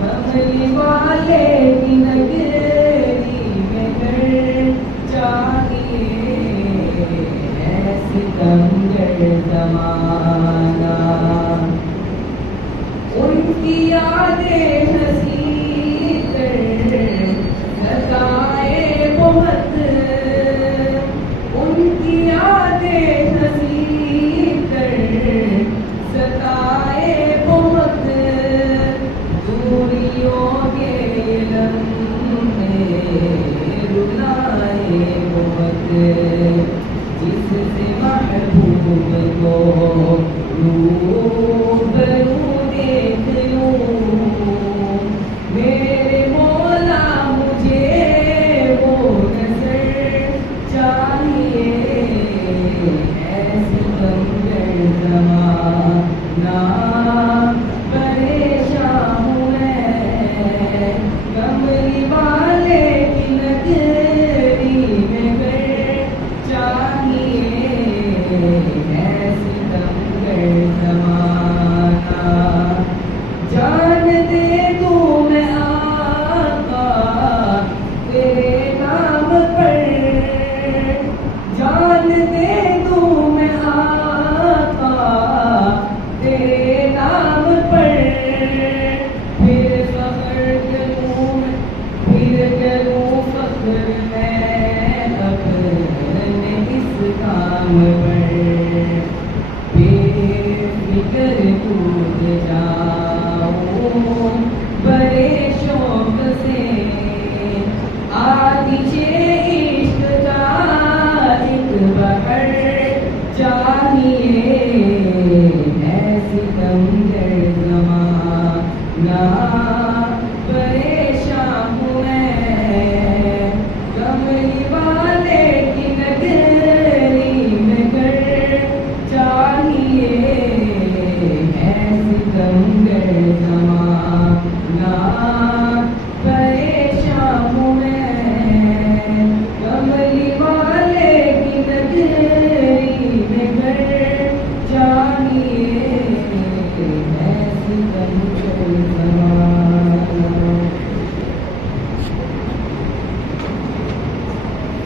کملی والے کی نگری میں گھر چاہیے ہے ستمگر زمانہ، ان کی یادیں ہنسی کر ستائے بہت، ان کی یادیں ہنسی کر ستائے بہت، دوریوں کے لمحے رلائے بہت، جس سے محبوب کو روبرو دیکھ لوں، میرے مولا مجھے وہ نظر چاہیے ہے ستمگر زمانہ، پریشان ہوں میں کملی والے کی نگری میں گھر چاہیے ہے ستمگر زمانہ، جان دے دوں میں آقا تیرے نام پر، جان دے دوں میں آقا تیرے نام پر، پھر فخر کروں فخر میں اپنے اس کام پر، بے فکر کود جاؤں بڑے شوق سے، آتشِ عشق کا ایک بحر چاہیے ہے ستمگر زمانہ، پریشان ہوں میں کملی والے کی نگری میں گھر چاہیے ہے ستمگر زمانہ، پریشان ہوں میں کملی والے کی نگری میں گھر چاہیے ہے ستمگر زمانہ۔